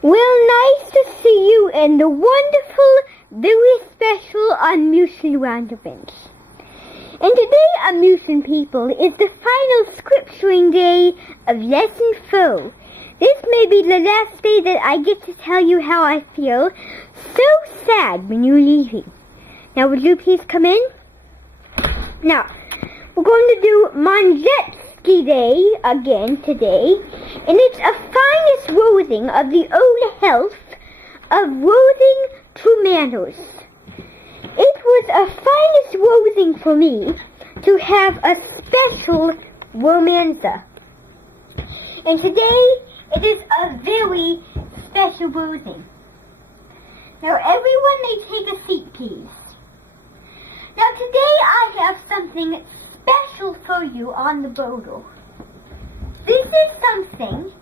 Well, nice to see you and the wonderful, very special Amusement Round events. And today, Amusement People, is the final scripturing day of Lesson 4. This may be the last day that I get to tell you how I feel so sad when you're leaving. Now, would you please come in? Now, we're going to do Manjetski Day again today, and it's a finest rosing of the old health of rosing to manners. It was a finest rosing for me to have a special romanza. And today, it is a very special rosing. Now, everyone may take a seat, please. Now, today I have something special for you on the bottle. This is something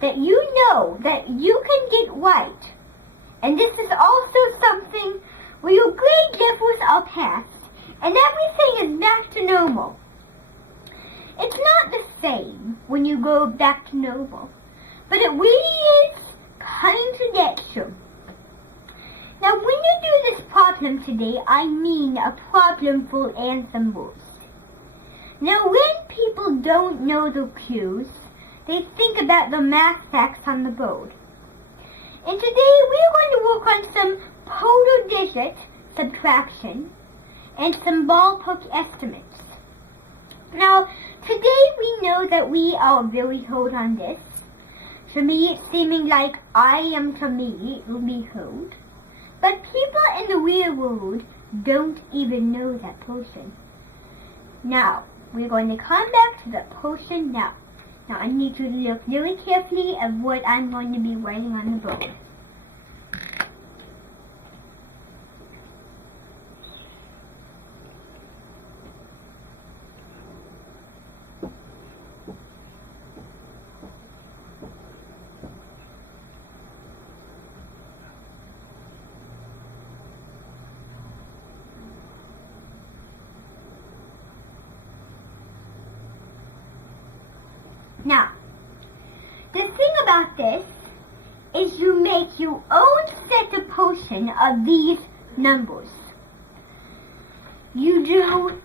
that you know that you can get right. And this is also something where your grade levels are passed and everything is back to normal. It's not the same when you go back to normal, but it really is contradiction. Now, when you do this problem today, I mean a problem for ensembles. Now, when people don't know the cues, they think about the math facts on the board. And today, we're going to work on some total digit subtraction and some ballpark estimates. Now, today we know that we are very hard on this. For me, it's seeming like I am to me will be hard. But people in the real world don't even know that portion. Now, we're going to come back to the portion now. Now, I need you to look very carefully at what I'm going to be writing on the board. Now, the thing about this is you make your own set of portion of these numbers. You do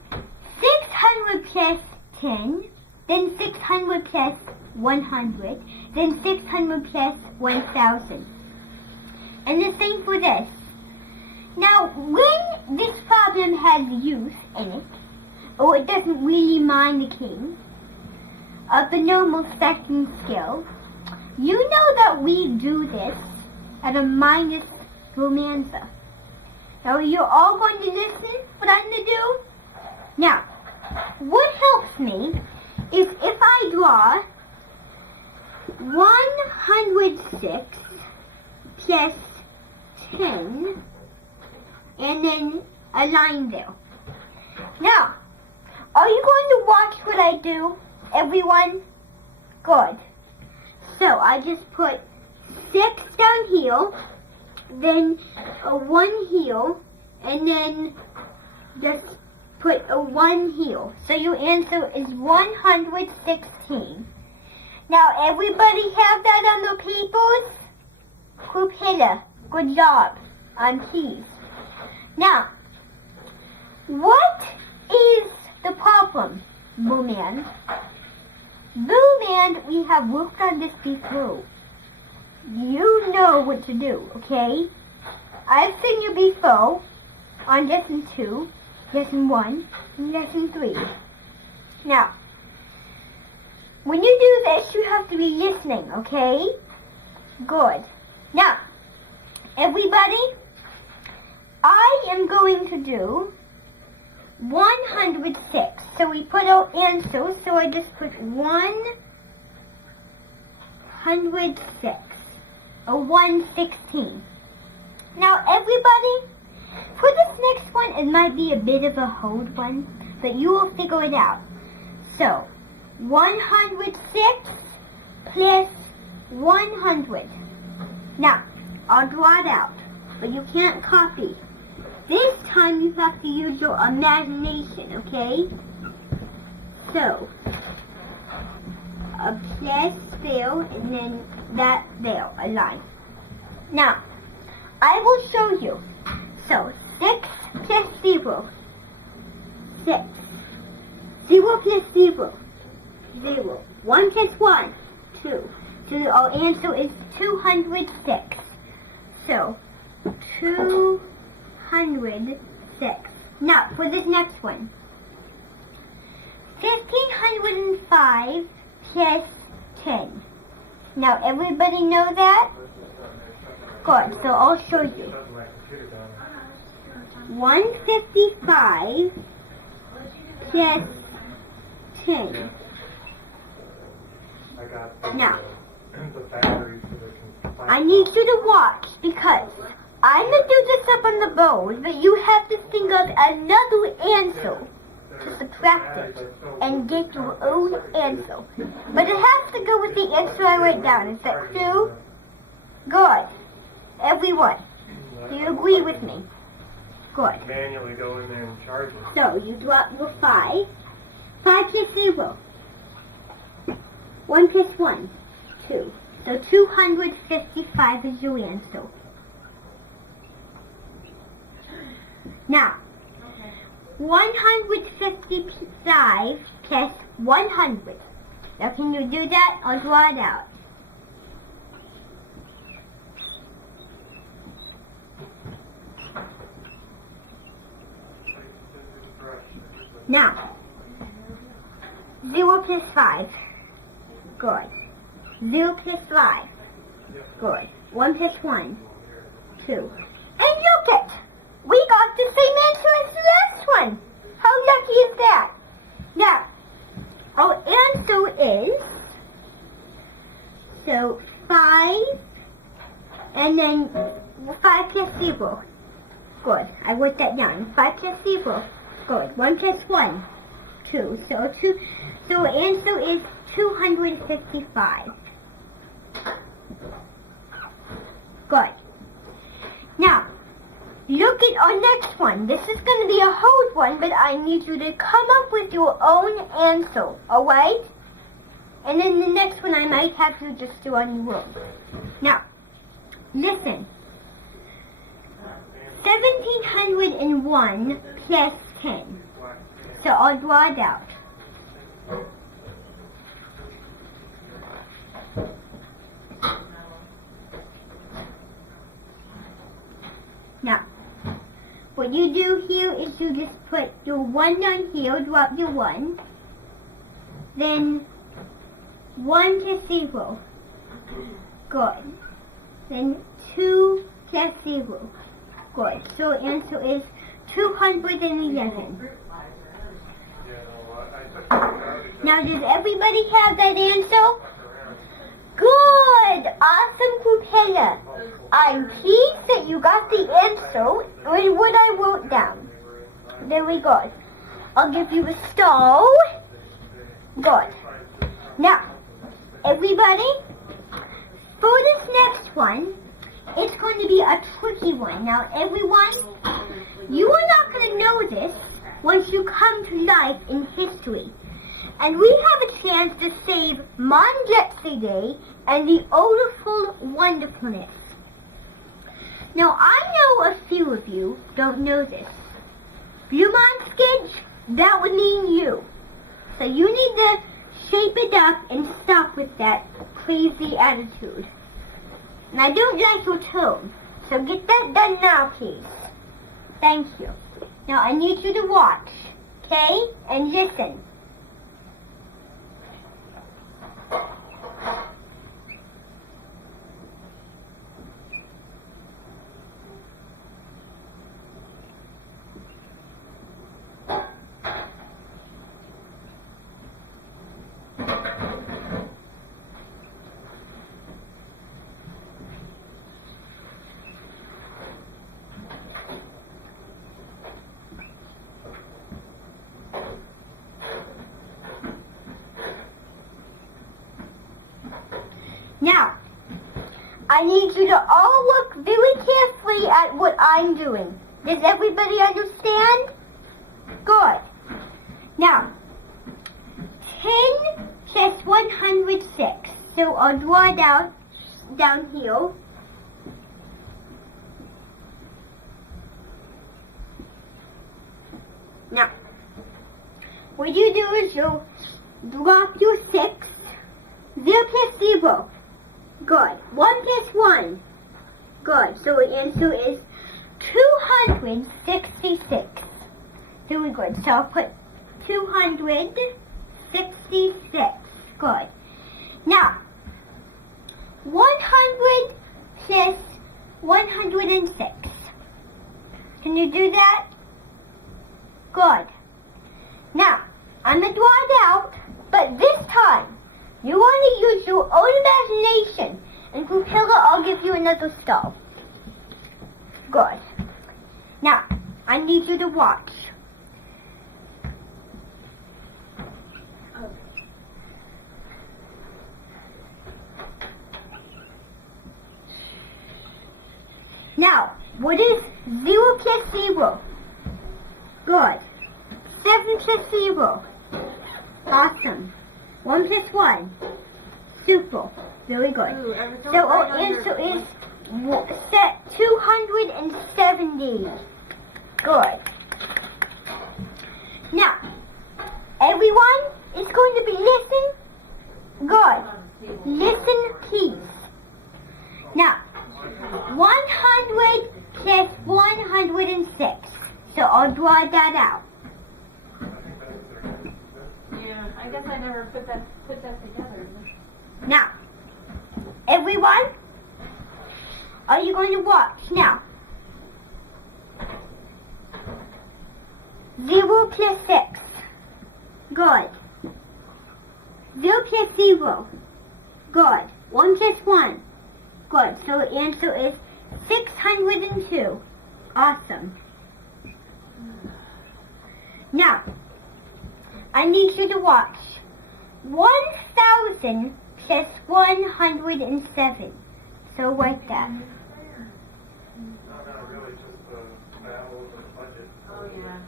600 plus 10, then 600 plus 100, then 600 plus 1000. And the same for this. Now, when this problem has youth in it, or it doesn't really mind the king, of the normal stacking scale, you know that we do this at a minus romanza. Now, you're all going to listen what I'm going to do? Now, what helps me is if I draw 106 plus 10 and then a line there. Now, are you going to watch what I do? Everyone? Good. So I just put 6 down here, then a 1 here, and then just put a 1 here. So your answer is 116. Now everybody have that on their papers? Group hitter. Good job. On keys. Now, what is the problem, Booman? Booman, we have worked on this before. You know what to do, okay? I've seen you before on lesson 2, lesson 1, and lesson 3. Now, when you do this, you have to be listening, okay? Good. Now, everybody, I am going to do 106. So we put our answer, so I just put 106, or 116. Now everybody, for this next one, it might be a bit of a hard one, but you will figure it out. So, 106 plus 100. Now, I'll draw it out, but you can't copy. This time you have to use your imagination, okay? So, a plus there, and then that there, a line. Now, I will show you. So, 6 plus 0. 6. 0 plus 0. 0. 1 plus 1. 2. So our answer is 206. So, 206. Now, for this next one. 1505 plus 10. Now, everybody know that? Good, so I'll show you. 155 plus 10. Now, I need you to watch because I'm going to do this up on the board, but you have to think of another answer to subtract it and get your own answer. But it has to go with the answer I write down. Is that true? Good. Everyone, do you agree with me? Good. Manually go in there and charge it. So you drop your 5. 5 plus 0. 1 plus 1. 2. So 255 is your answer. Now, 155 plus 100. Now can you do that? I'll draw it out. Now, 0 plus 5. Good. 0 plus 5. Good. 1 plus 1. 2. And look it! We got the same answer as the last one! How lucky is that? Now, our answer is, so 5, and then 5 plus 0. Good. I wrote that down. 5 plus 0. Good. 1 plus 1. 2. So answer is 255. Good. Now, look at our next one. This is going to be a hard one, but I need you to come up with your own answer, alright? And then the next one I might have you just do on your own. Now, listen. 1701 plus 10. So I'll draw it out. Now, what you do here is you just put your 1 down here, drop your 1. Then 1 plus 0. Good. Then 2 plus 0. Good. So answer is 211. Now does everybody have that answer? Good! Awesome, Propeller. I'm pleased that you got the answer with what I wrote down. There we go. I'll give you a star. Good. Now, everybody, for this next one, it's going to be a tricky one. Now, everyone, you are not going to know this once you come to life in history. And we have a chance to save Monjetsi Day and the Odorful Wonderfulness. Now, I know a few of you don't know this. Blumon Sketch, that would mean you. So you need to shape it up and stop with that crazy attitude. And I don't like your tone, so get that done now, please. Thank you. Now, I need you to watch, okay? And listen. Now, I need you to all look very carefully at what I'm doing. Does everybody understand? Good. Now, 10 plus 106. So I'll draw it out down here. Now, what you do is you drop your 6. 0 plus 0. Good. 1 plus 1. Good. So the answer is 266. Very good. So I'll put 266. Good. Now, 100 plus 106. Can you do that? Good. Now, I'm going to draw it out, but this time, you want to use your own imagination, and Kupila, I'll give you another star. Good. Now, I need you to watch. Now, what is 0 plus 0? Good. 7 plus 0. Awesome. 1 plus 1. Super. Very good. Ooh, So our answer is set 270. Good. Now, everyone is going to be listening. Good. Listen, please. Now, 100 plus 106. So I'll draw that out. Yeah, I guess I never put that together. Now, everyone, are you going to watch? Now, 0 plus 6. Good. 0 plus 0. Good. 1 plus 1. Good. So the answer is 602. Awesome. Now, I need you to watch. 1,000 plus 107. So write that. No, not really, just the battle over the budget. Oh, yeah.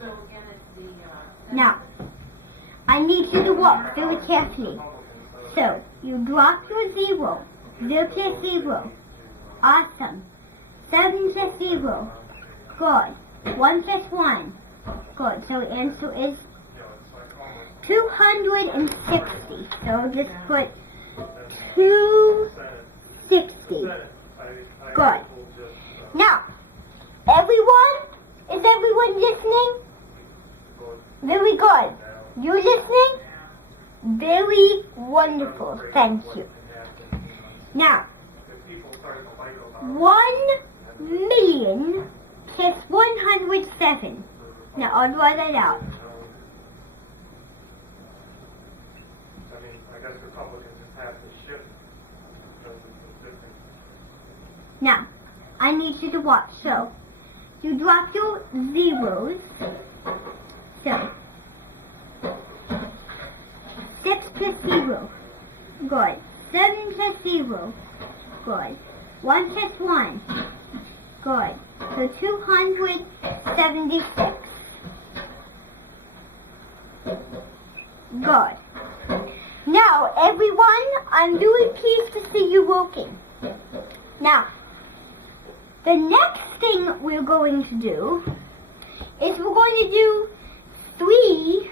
So again, it's the, Now, I need you to walk very carefully. So, you drop your 0. 0 plus 0. Awesome. 7 plus 0. Good. 1 plus 1. Good. So the answer is 260. So I'll just put 260. Good. Now, everyone, is everyone listening? Very good. You listening? Very wonderful. Thank you. Now, 1,000,000 plus 107. Now, I'll draw that out. I mean, I guess Republicans just have to shift because it's consistent. Now, I need you to watch. So, you drop your zeros. So, 6 plus 0. Good. 7 plus 0. Good. 1 plus 1. Good. So 276. Good. Now, everyone, I'm really pleased to see you working. Now, the next thing we're going to do is we're going to do 3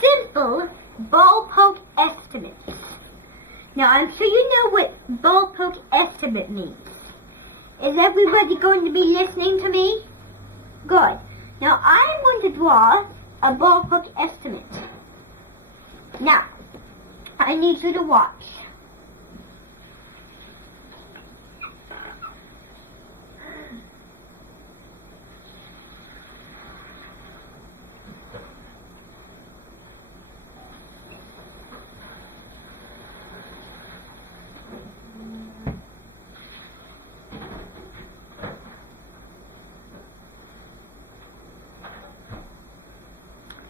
simple ballpark estimates. Now, I'm sure you know what ballpark estimate means. Is everybody going to be listening to me? Good. Now, I'm going to draw a ballpark estimate. Now, I need you to watch.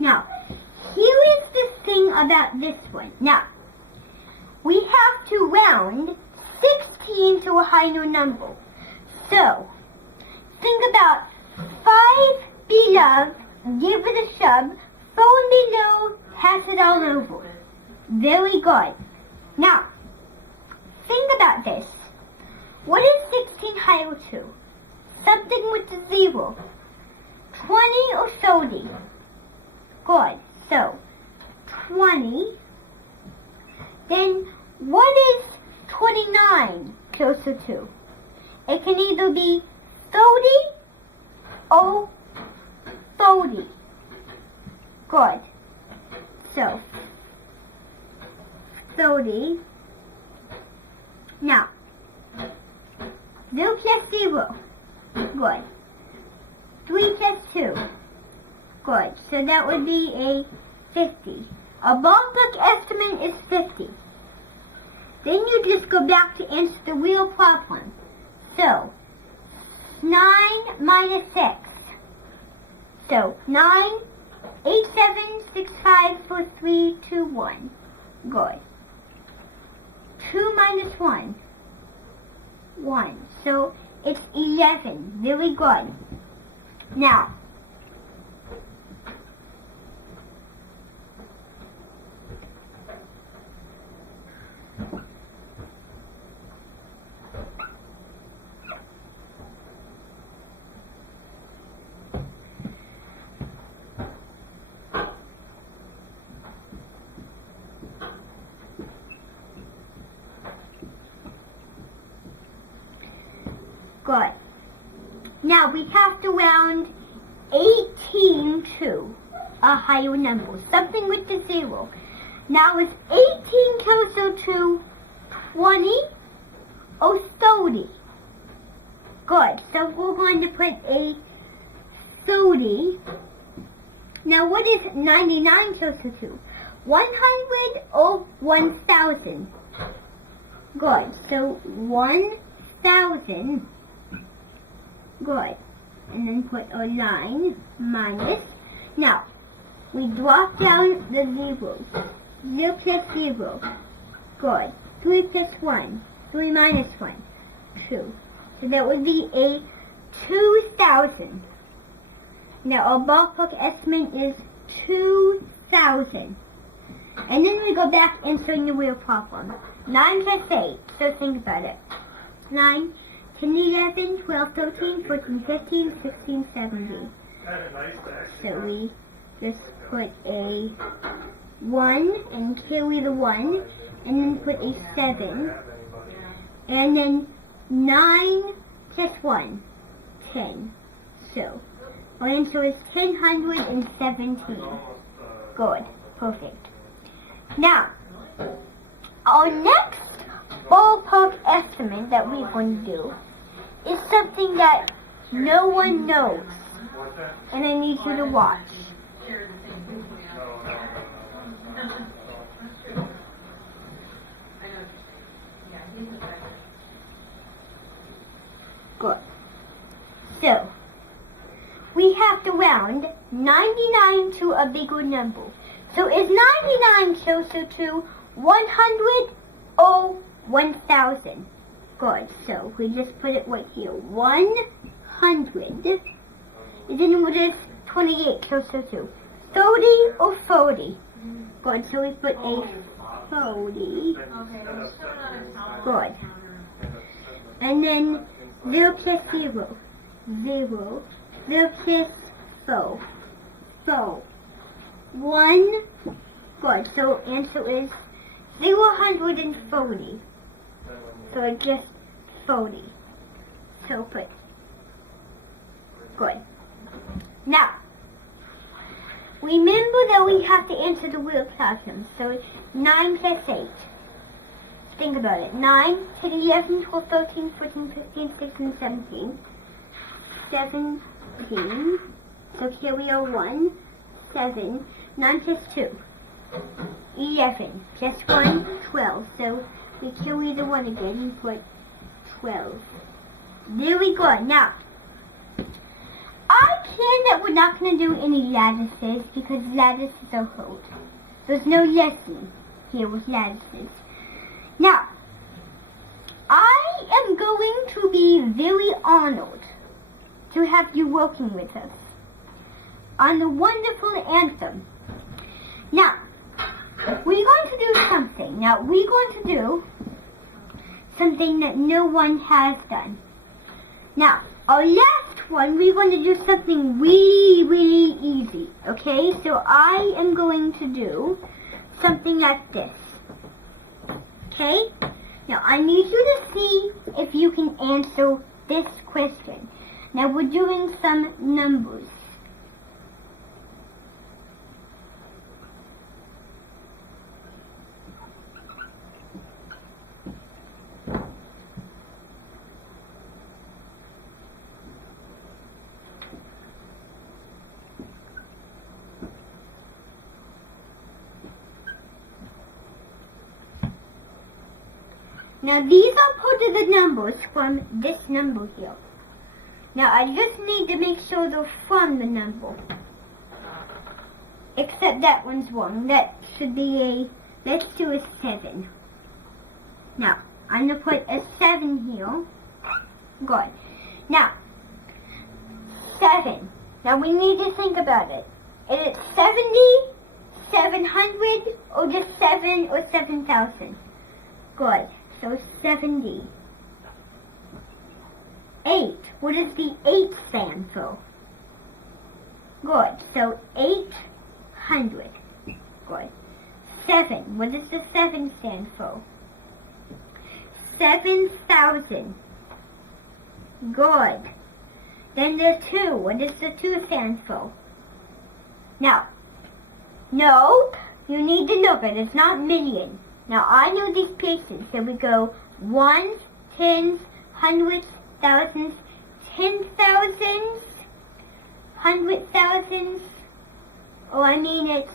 Now, here is the thing about this one. Now, we have to round 16 to a higher number. So, think about 5 below, give it a shove, 4 below, pass it all over. Very good. Now, think about this. What is 16 higher to? something with a 0. 20 or 30. Good. So, 20. Then, what is 29 closer to? It can either be 30 or 30. Good. So, 30. Now, 0 plus 0. Good. 3 plus 2. Good. So that would be a 50. A ballpark estimate is 50. Then you just go back to answer the real problem. So, 9 minus 6. So, 9, 8, 7, 6, 5, 4, 3, 2, 1. Good. 2 minus 1. 1. So, it's 11. Very good. Now, good. Now we have to round 18 to a higher number, something with the 0. Now is 18 closer to 20 or 30? Good. So we're going to put a 30. Now what is 99 closer to? 100 or 1000? Good. So 1000. Good. And then put a line minus. Now, we drop down the zeros. 0 plus 0. Good. 3 plus 1. 3 minus 1. 2. So that would be a 2,000. Now, our ballpark estimate is 2,000. And then we go back answering the real problem. 9 plus 8. So think about it. 9, 10, 11, 12, 13, 14, 15, 16, 17. So we just put a 1 and carry the 1, and then put a 7, and then 9 plus 1, 10. So our answer is 1017. Good. Perfect. Now, our next ballpark estimate that we're going to do is something that no one knows, and I need you to watch. Good. So, we have to round 99 to a bigger number. So is 99 closer to 100 or 1000? Good. So we just put it right here. 100. And then what is 28 closer to? 30 or 40? Good. So we put a 40. Good. And then 0 plus 0. 0. 0 plus 4. 4. 1. Good. So answer is 040. So it's just 40. So put. Good. Now, remember that we have to answer the real problem. So 9 plus 8. Think about it. 9, 10, 11, 12, 13, 14, 15, 16, 17. 17. So here we are 1, 7. 9 plus 2. 11. Plus 1, 12. So we carry the 1 again and put 12. There we go. Now, I can that we're not going to do any lattices because lattices are hard. There's no lesson here with lattices. Now, I am going to be very honored to have you working with us on the wonderful anthem. Now, we're going to do something. Now, we're going to do something that no one has done. Now, our last one, we're going to do something really, really easy. Okay, so I am going to do something like this. Okay? Now, I need you to see if you can answer this question. Now, we're doing some numbers. Now these are part of the numbers from this number here. Now I just need to make sure they're from the number. Except that one's wrong. That should be let's do a 7. Now, I'm going to put a 7 here. Good. Now, 7. Now we need to think about it. Is it 70, 700, or just 7 or 7,000? Good. So 70. 8. What does the 8 stand for? Good. So 800. Good. 7. What does the 7 stand for? 7,000. Good. Then the 2. What does the 2 stand for? Now, no, you need to look at it. It's not million. Now, I know these pieces. So we go ones, tens, hundreds, thousands, 10,000s, 100,000s. Oh, I mean it's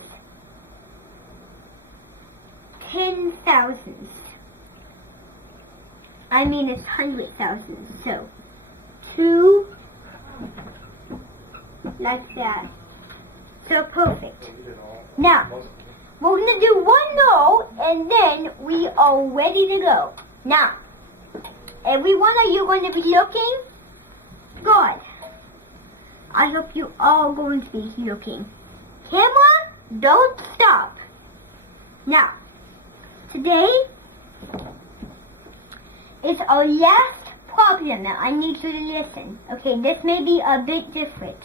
10,000s. I mean it's 100,000s. So, 2, like that. So perfect. Now, we're going to do one more, and then we are ready to go. Now, everyone, are you going to be looking? Good. I hope you all going to be looking. Camera, don't stop. Now, today is our last problem. Now, I need you to listen. Okay, this may be a bit different.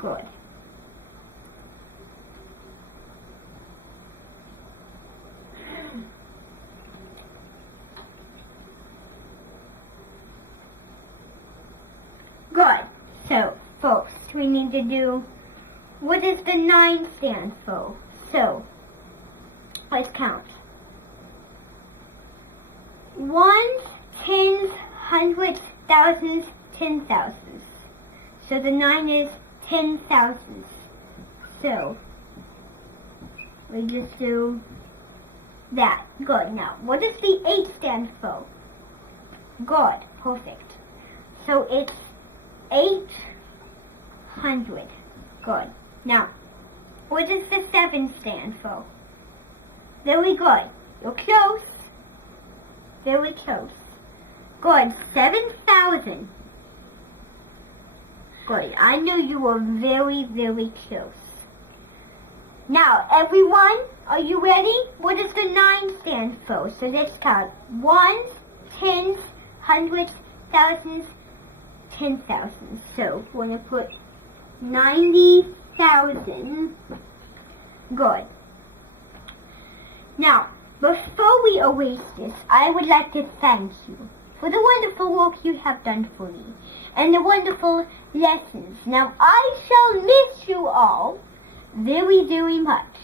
Good. Good. So, first, we need to do, what does the 9 stand for? So, let's count. Ones, tens, hundreds, thousands, 10,000s. So the 9 is 10,000s. So, we just do that. Good. Now, what does the 8 stand for? Good. Perfect. So it's 800. Good. Now, what does the 7 stand for? Very good. You're close. Very close. Good. 7,000. Good. I knew you were very, very close. Now, everyone, are you ready? What does the 9 stand for? So let's count. Ones, tens, hundreds, thousands, 10,000. So we're going to put 90,000. Good. Now, before we erase this, I would like to thank you for the wonderful work you have done for me and the wonderful lessons. Now, I shall miss you all very, very much.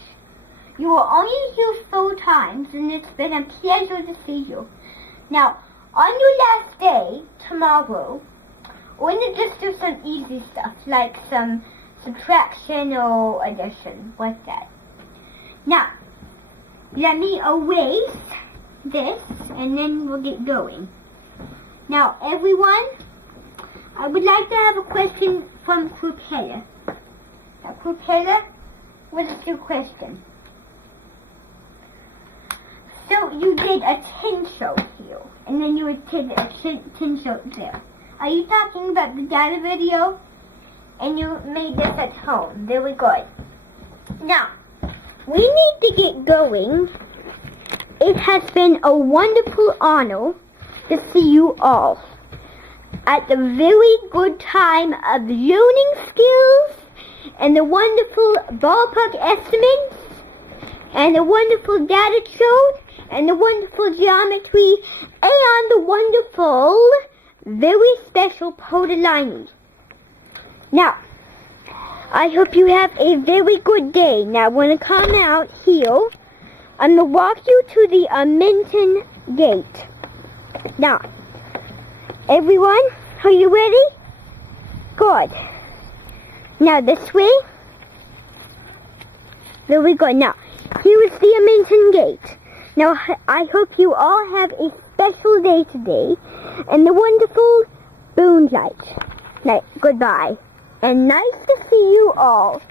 You were only here 4 times, and it's been a pleasure to see you. Now, on your last day, tomorrow, we're going to just do some easy stuff, like some subtraction or addition, like that. Now, let me erase this, and then we'll get going. Now, everyone, I would like to have a question from Propeller. Now, Propeller, what is your question? So, you did a 10 show here, and then you did a 10 show there. Are you talking about the data video? And you made this at home. Very good. Now, we need to get going. It has been a wonderful honor to see you all at the very good time of learning skills and the wonderful ballpark estimates and the wonderful data chart and the wonderful geometry and the wonderful, very special Podolini. Now, I hope you have a very good day. Now, I'm going to come out here. I'm going to walk you to the Minton Gate. Now, everyone, are you ready? Good. Now, this way. Very good. Now, here is the Minton Gate. Now, I hope you all have a special day today and the wonderful moonlight. Goodbye. And nice to see you all.